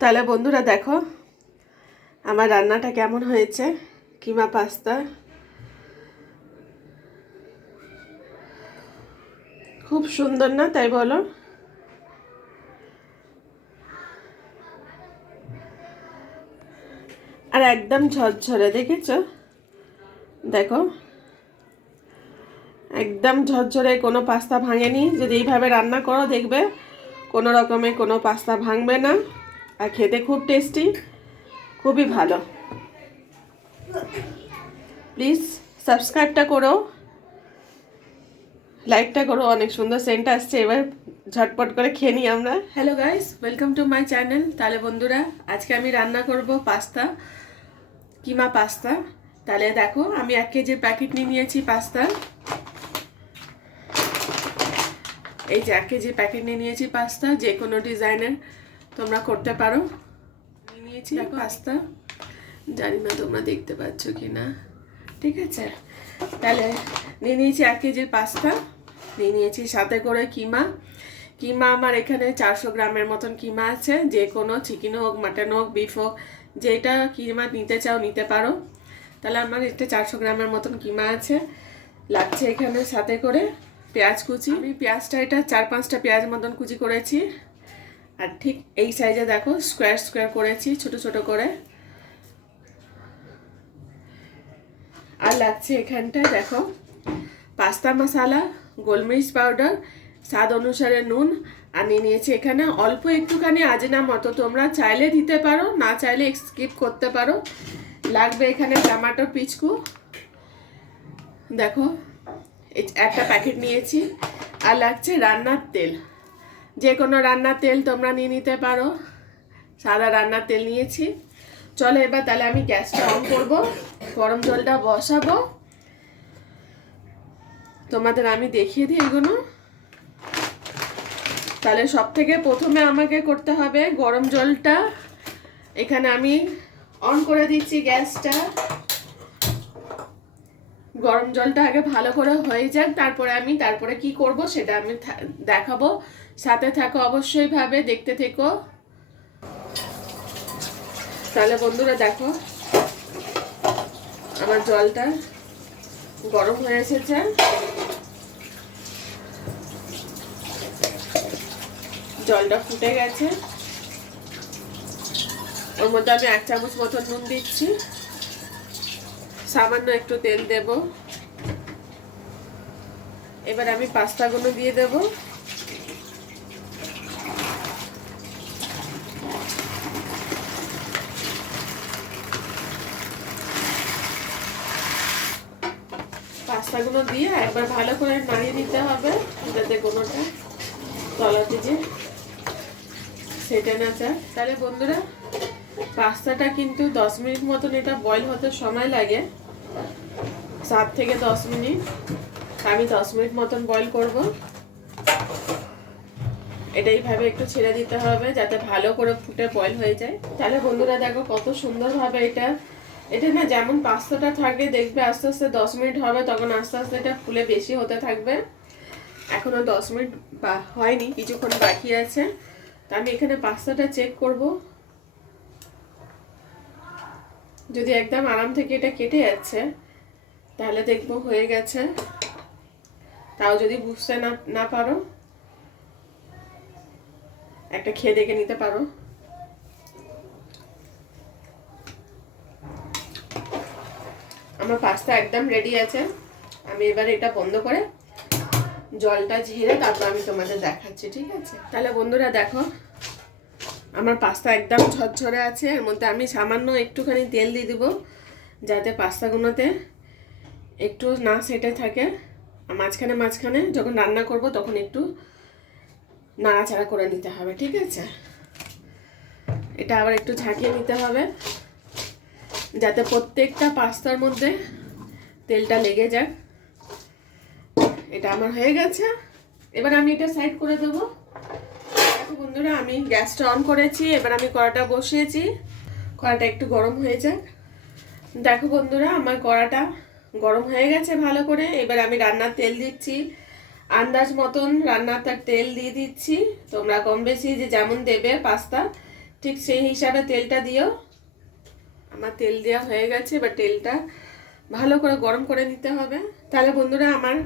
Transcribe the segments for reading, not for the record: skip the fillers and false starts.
তাহলে বন্ধুরা দেখো আমার রান্নাটা কেমন হয়েছে। কিমা পাস্তা খুব সুন্দর না, তাই বলো? আর একদম ঝরঝরে, দেখেছো? দেখো একদম ঝরঝরে, কোনো পাস্তা ভাঙেনি। যদি এইভাবে রান্না করো দেখবে কোনো রকমে কোনো পাস্তা ভাঙবে না, আর খেতে খুব টেস্টি, খুবই ভালো। প্লিজ সাবস্ক্রাইবটা করো, লাইকটা করো। অনেক সুন্দর সেন্ট আসছে, এবার ঝটপট করে খেয়ে নিই আমরা। Hello guys, welcome to my channel. তাহলে বন্ধুরা আজকে আমি রান্না করব পাস্তা, কিমা পাস্তা। তাহলে দেখো আমি 1 কেজির প্যাকেট নিয়ে নিয়েছি পাস্তার। এই যে 1 কেজির প্যাকেট নিয়ে নিয়েছি পাস্তা, যে কোনো ডিজাইনের তোমরা করতে পারো। নিয়ে নিয়েছি দেখো পাস্তা, জানি না তোমরা দেখতে পাচ্ছ কি না, ঠিক আছে? তাহলে নিয়ে নিয়েছি 1 কেজির পাস্তা, নিয়ে নিয়েছি সাথে করে কিমা। কিমা আমার এখানে 400 গ্রামের মতন কিমা আছে। যে কোনো চিকেন হোক, মাটন হোক, বিফ হোক, যেটা কিমা নিতে চাও নিতে পারো। তাহলে আমার এটা 400 গ্রামের মতন কিমা আছে। লাগছে এখানে সাথে করে পেঁয়াজ কুচি। আমি পেঁয়াজটা এটা 4-5টা পেঁয়াজ মতন কুচি করেছি, আর ঠিক এই সাইজে দেখো স্কোয়ার স্কোয়ার করেছি ছোট ছোট করে। আর লাগছে এখানটায় দেখো পাস্তা মশলা, গোলমরিচ পাউডার, স্বাদ অনুসারে নুন, আর নিয়ে নিয়েছি এখানে অল্প একটুখানি আজিনামতো। তোমরা চাইলে দিতে পারো, না চাইলে স্কিপ করতে পারো। লাগবে এখানে টমেটোর পিচকু, দেখো একটা প্যাকেট নিয়েছি। আর লাগছে রান্নার তেল, যে কোনো রান্নার তেল তোমরা নিয়ে নিতে পারো। সাদা রান্নার তেল নিয়েছি। চলো এবার তাহলে আমি গ্যাসটা অন করব, গরম জলটা বসাবো। তোমাদের আমি দেখিয়ে দিই এগুলো। তাহলে সব থেকে প্রথমে আমাকে করতে হবে গরম জলটা। এখানে আমি অন করে দিচ্ছি গ্যাসটা। গরম জলটা আগে ভালো করে হয়ে যাক, তারপরে কি করব সেটা আমি দেখাবো। সাথে থাকো অবশ্যই ভাবে, দেখতে থেকো। তাহলে বন্ধুরা দেখো আমার জলটা গরম হয়ে এসেছে। জলটা ফুটে গেছে। ওর মধ্যে আমি 1 চামচ মতন নুন দিচ্ছি, সামান্য একটু তেল দেব। এবার আমি পাস্তাগুলো দিয়ে দেব। পাস্তাগুলো দিয়ে একবার ভালো করে নাড়িয়ে দিতে হবে, যাতে কোনোটা তলা দিকে সেটে না যায়। তাহলে বন্ধুরা পাস্তাটা কিন্তু 10 মিনিট মতন এটা বয়েল হতে সময় লাগে, 7 থেকে 10 মিনিট। আমি 10 মিনিট মতন বয়েল করব। এটা এইভাবে একটু ছেড়ে দিতে হবে যাতে ভালো করে ফুটে বয়েল হয়ে যায়। তাহলে বন্ধুরা দেখো কত সুন্দরভাবে এটা না যেমন পাস্তাটা থাকে, দেখবে আস্তে আস্তে 10 মিনিট হবে, তখন আস্তে আস্তে এটা ফুলে বেশি হতে থাকবে। এখনো 10 মিনিট হয়নি, কিছুক্ষণ বাকি আছে। তা আমি এখানে পাস্তাটা চেক করব। যদি একদম আরাম থেকে এটা কেটে যাচ্ছে তাহলে দেখবো হয়ে গেছে। তাও যদি বুঝতে না পারো, একটা খেয়ে দেখে নিতে পারো। আমার পাস্তা একদম রেডি আছে। আমি এবার এটা বন্ধ করে জলটা ঝেড়ে তারপর আমি তোমাদের দেখাচ্ছি, ঠিক আছে? তাহলে বন্ধুরা দেখো আমার পাস্তা একদম ঝরঝরে আছে। এর মধ্যে আমি সামান্য একটুখানি তেল দিয়ে দেবো, যাতে পাস্তাগুলোতে একটু না সেটে থাকে। মাঝখানে মাঝখানে যখন রান্না করব তখন একটু নাড়াচাড়া করে নিতে হবে, ঠিক আছে? এটা আবার একটু ঝাঁকিয়ে নিতে হবে যাতে প্রত্যেকটা পাস্তার মধ্যে তেলটা লেগে যায়। এটা আমার হয়ে গেছে। এবার আমি এটা সাইড করে দেবো। দেখো বন্ধুরা আমি গ্যাসটা অন করেছি, এবার আমি কড়াটা বসিয়েছি। কড়াটা একটু গরম হয়ে যাক। দেখো বন্ধুরা আমার কড়াটা গরম হয়ে গেছে ভালো করে। এবার আমি রান্নার তেল দিচ্ছি, আন্দাজ মতন রান্নার তেল দিয়ে দিচ্ছি। তোমরা কম বেশি যে যেমন দেবে পাস্তা ঠিক সেই হিসাবে তেলটা দিও। আমার তেল দেওয়া হয়ে গেছে, এবার তেলটা ভালো করে গরম করে নিতে হবে। তাহলে বন্ধুরা আমার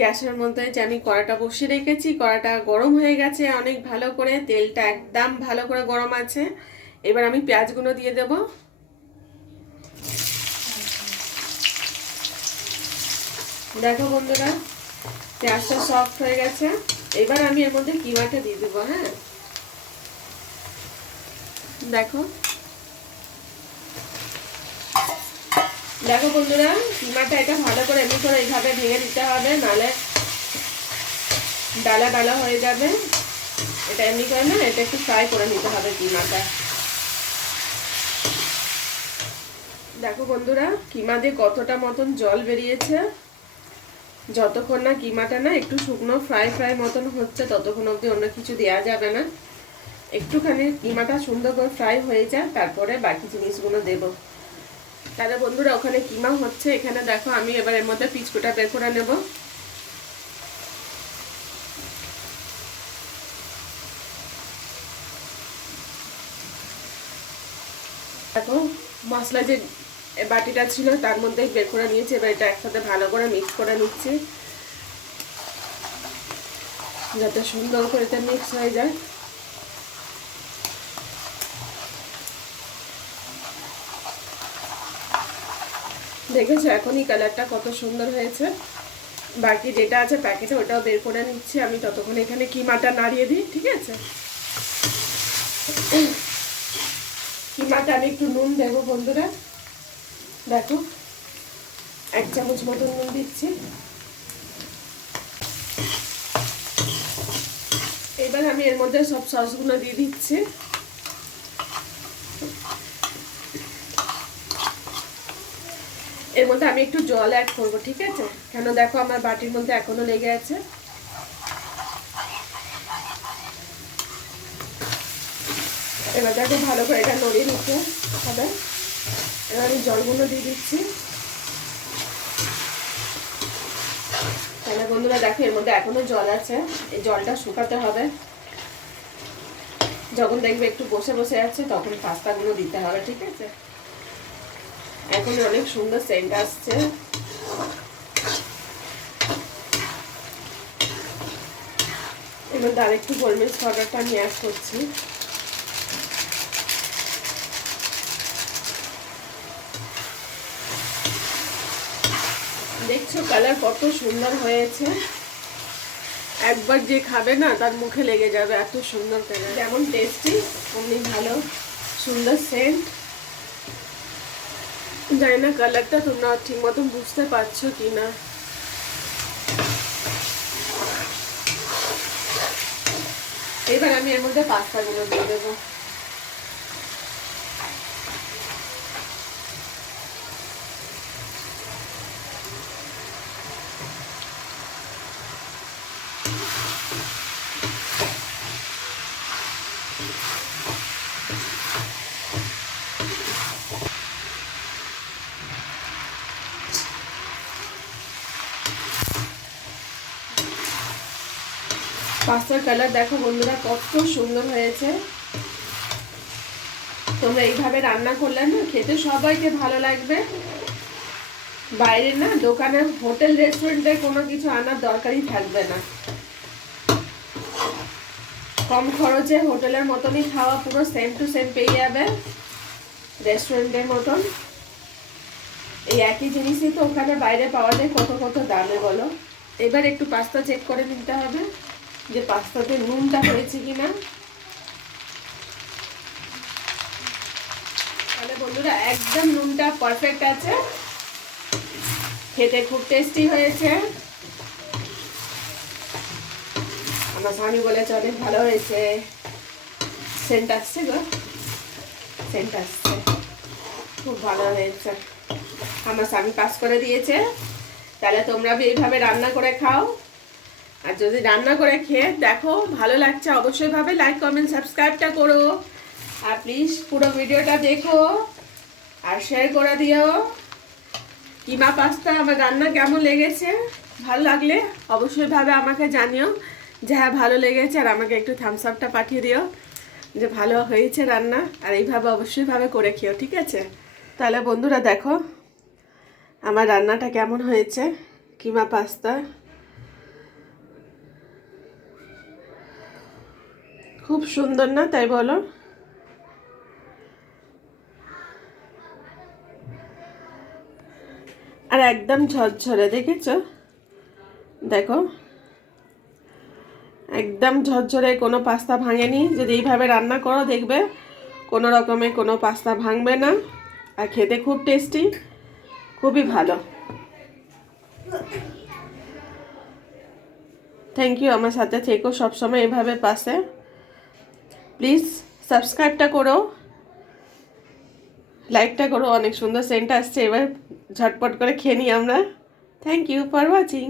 গ্যাসের মধ্যে যে আমি কড়াটা বসিয়ে রেখেছি, কড়াটা গরম হয়ে গেছে অনেক ভালো করে, তেলটা একদম ভালো করে গরম আছে। এবার আমি পেঁয়াজগুলো দিয়ে দেব। দেখো বন্ধুরা পেঁয়াজটা সফট হয়ে গেছে। এবার আমি এর মধ্যে কিমাটা দিয়ে দেবো। হ্যাঁ দেখো দেখো বন্ধুরা কিমাটা এটা ভালো করে এমনি করে এইভাবে ভেঙে দিতে হবে, নাহলে ডালা ডালা হয়ে যাবে। এটা এমনি করে না, এটা একটু ফ্রাই করে নিতে হবে কিমাটা। দেখো বন্ধুরা কিমা দিয়ে কতটা মতন জল বেরিয়েছে। যতক্ষণ না কিমাটা না একটু শুকনো ফ্রাই ফ্রাই মতন হচ্ছে ততক্ষণ অবধি অন্য কিছু দেওয়া যাবে না। একটুখানি কিমাটা সুন্দর করে ফ্রাই হয়ে যায়, তারপরে বাকি জিনিসগুলো দেব। তাহলে বন্ধুরা ওখানে কিমা হচ্ছে, এখানে দেখো আমি এবার এর মধ্যে পিচকুটা বের করে নেব। দেখো মশলা যে বাটিটা ছিল তার মধ্যে বের করে নিয়েছি। এবার এটা একসাথে ভালো করে মিক্স করে নিচ্ছি, যাতে সুন্দর করে এটা মিক্স হয়ে যায়। দেখেছো এখনই কালারটা কত সুন্দর হয়েছে। বাকি যেটা আছে প্যাকেটে ওটাও বের করে নিচ্ছি আমি, ততক্ষণ এখানে কিমাটা নাড়িয়ে দিই। ঠিক আছে, কিমাটা আমি একটু নুন দেবো বন্ধুরা। দেখো 1 চামচ মতন নুন দিচ্ছি। এবার আমি এর মধ্যে সব সসগুলো দিয়ে দিচ্ছি। এর মধ্যে আমি একটু জল অ্যাড করব। ঠিক আছে, কেন দেখো আমার বাটির মধ্যে এখনো লেগে আছে। এবার দেখো ভালো করে এটা নড়িয়ে নিতে হবে। এবার আমি জলগুলো দিয়ে দিচ্ছি। তাহলে বন্ধুরা দেখো এর মধ্যে এখনো জল আছে, এই জলটা শুকাতে হবে। যখন দেখবে একটু বসে বসে আছে তখন পাস্তাগুলো দিতে হবে। ঠিক আছে, এখন অনেক সুন্দর সেন্ট আসছে। এবার আর একটু গোলমরিচ পাউডারটা আমি অ্যাড করছি। দেখছো কালার কত সুন্দর হয়েছে। একবার যে খাবে না তার মুখে লেগে যাবে, এত সুন্দর কালার। যেমন টেস্টি অমনি ভালো সুন্দর সেন্ট। জানি না কালারটা তোমরা ঠিক মতন বুঝতে পারছো কি না। এবার আমি এর মধ্যে পাস্তাগুলো দিয়ে দেবো। পাস্তার কালার দেখো বন্ধুরা কত সুন্দর হয়েছে। তোমরা এইভাবে রান্না করলে না খেতে সবাইকে ভালো লাগবে। বাইরে না দোকানে হোটেল রেস্টুরেন্টে কোনো কিছু আনার দরকারই থাকবে না। কম খরচে হোটেলের মতনই খাওয়া, পুরো সেম টু সেম পেয়ে যাবে রেস্টুরেন্টের মতন। এই একই জিনিসই তো ওখানে বাইরে পাওয়া যায় কত কত দামে বলো। এবার একটু পাস্তা চেক করে নিতে হবে যে পাস্তাতে নুনটা হয়েছে কিনা। তাহলে বন্ধুরা একদম নুনটা পারফেক্ট আছে, খেতে খুব টেস্টি হয়েছে। আমার স্বামী বলেছে অনেক ভালো হয়েছে। সেন্ট আসছে গো, সেন্ট আসছে, খুব ভালো হয়েছে। আমার স্বামী পাস করে দিয়েছে। তাহলে তোমরা এইভাবে রান্না করে খাও। আর যদি রান্না করে খেয়ে দেখো ভালো লাগছে অবশ্যই ভাবে লাইক কমেন্ট সাবস্ক্রাইবটা করো। আর প্লিজ পুরো ভিডিওটা দেখো আর শেয়ার করে দিও। কিমা পাস্তা আমার রান্না কেমন লেগেছে, ভালো লাগলে অবশ্যই ভাবে আমাকে জানিও যে হ্যাঁ ভালো লেগেছে, আর আমাকে একটু থামস আপটা পাঠিয়ে দিও। যে ভালো হয়েছে রান্না, আর এইভাবে অবশ্যইভাবে করে খেও, ঠিক আছে? তাহলে বন্ধুরা দেখো আমার রান্নাটা কেমন হয়েছে, কিমা পাস্তা। খুব সুন্দর না, তাই বলো? আর একদম ঝরঝরে, দেখেছো? দেখো একদম ঝরঝরে, কোনো পাস্তা ভাঙেনি। যদি এইভাবে রান্না করো দেখবে কোনো রকমে কোনো পাস্তা ভাঙবে না, আর খেতে খুব টেস্টি, খুবই ভালো। থ্যাংক ইউ, আমার সাথে থেকো সবসময় এভাবে পাশে। প্লিজ সাবস্ক্রাইবটা করো, লাইকটা করো। অনেক সুন্দর সেন্ট আসছে, এবার ঝটপট করে খেয়ে নিই আমরা। Thank you for watching.